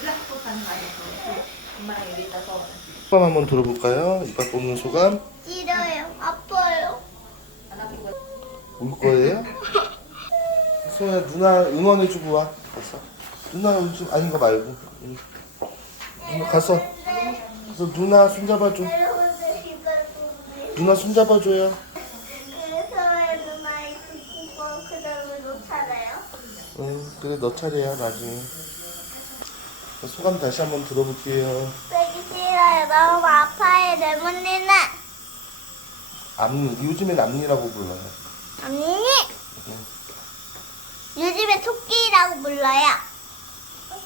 소감 한번 들어볼까요? 이빨 뽑는 소감? 싫어요. 아파요. 울 거예요? 소야 누나 응원해주고 와. 갔어. 누나 응원 아닌 거 말고. 누나 응. 갔어. 그래서 누나 손잡아줘. 누나 손잡아줘요. 그래서 누나 이거 그다음에 그 너차아요응 그래 너 차례야 나중에. 소감 다시 한번 들어볼게요. 빼기 싫어요. 너무 아파요. 내 문니는. 암니. 요즘엔 암니라고 불러요. 암니. 응. 요즘에 토끼라고 불러요.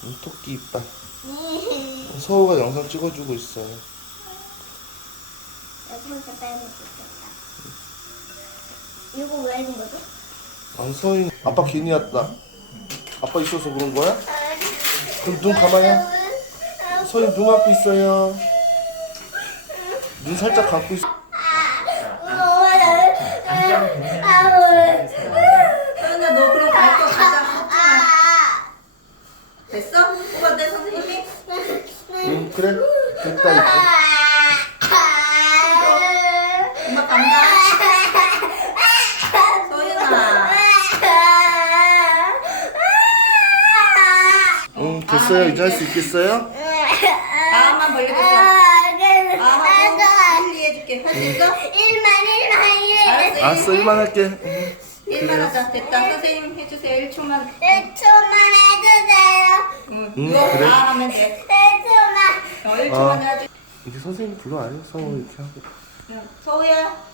응, 토끼 이빨. 우가 영상 찍어주고 있어 응. 이거 왜 있는 거죠? 아빠 괜히 왔다. 아빠 있어서 그런 거야? 그눈 감아요. 손이 눈 앞에 있어요. 눈 살짝 감고 있어. 아, 아, 아, 아. 됐어? 오빠 내 선생님이? 응, 그래 됐다 있지. 있어할수 있겠어요? 아만 벌려줄게. 아하고 관리해줄게. 할수 있어? 만 아, 그래서, 아, 하소, 하소, 하소. 하소. 한, 1만 1만, 1만, 1만 아, 알았어 만 할게. 응. 1만 그래. 하자. 됐다. 응. 선생님 해주세요. 1초만. 1초만 해주세요. 응. 그래. 1초만. 1초만 해, 응. 응, 그래. 아, 어, 아. 해 이제 선생님 불러와요. 서우 이렇게 하고. 응. 서우야.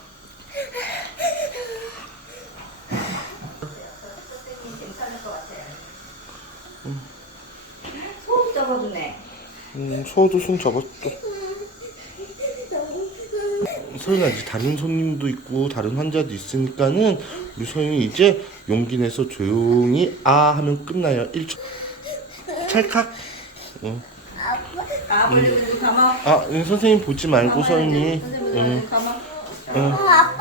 손에. 네. 음, 도손 잡았어. 서윤아 이제 다른 손님도 있고 다른 환자도 있으니까는 우리 서이 이제 용기 내서 조용히 아 하면 끝나요. 1초. 찰칵. 응. 아빠. 응. 아빠 가만. 아, 선생님 보지 말고 가이선생 응. 어, 응. 아,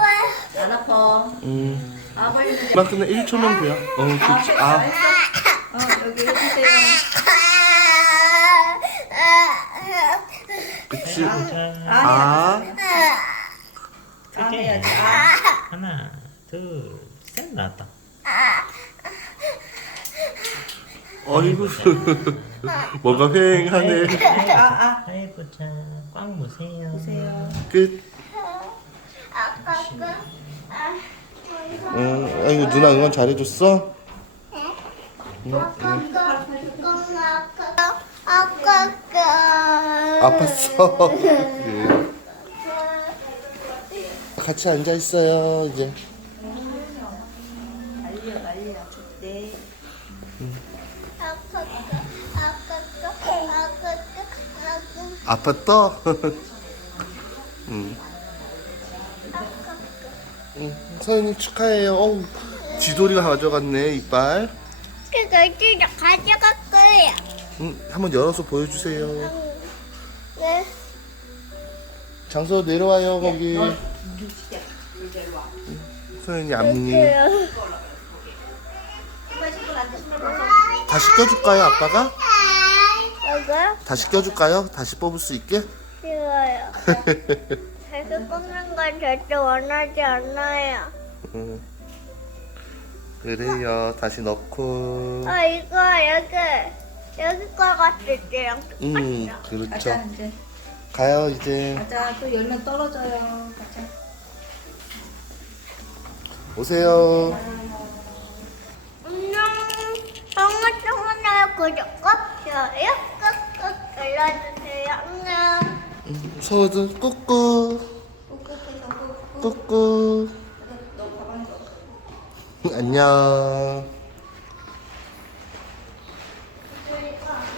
빠안 아파. 응. 아빠 이제 막나 1초만 아 돼요. 응. 어, 아. 해보자. 아, 아 하나 둘셋 나왔다 아이고 뭔가 휑하네 아이고 참꽉 무세요 끝응 아이고 누나 응원 잘해줬어 응? 응. 아팠어 네. 같이 앉아 있어요 이제. 아팠어? 응. 응. 서윤이 축하해요. 지돌이가 네. 가져갔네, 이빨. 그, 그, 가져갈 거요 음, 한번 열어서 보여주세요. 네. 장소 내려와요 거기. 네. 소연이 네. 앞니. 다시 껴줄까요 아빠가? 아빠 다시 껴줄까요? 다시 뽑을 수 있게? 싫어요. 다시 뽑는 건 절대 원하지 않아요. 음. 그래요. 다시 넣고. 아 이거 여기. 여기 거 같을 때랑 똑 음, 그렇죠. 맞아, 이제. 가요 이제. 맞아, 또 열면 떨어져요. 맞아. 오세요. 안녕. 정말 정말 나요. 구독 꼭 좋아요. 꼭꼭 눌러주세요. 안녕. 음, 음, 소우도 꾹꾹. 꾹꾹, 꾹꾹 꾹꾹 꾹꾹, 꾹꾹. 너, 너 응, 안녕 Thank ah. you.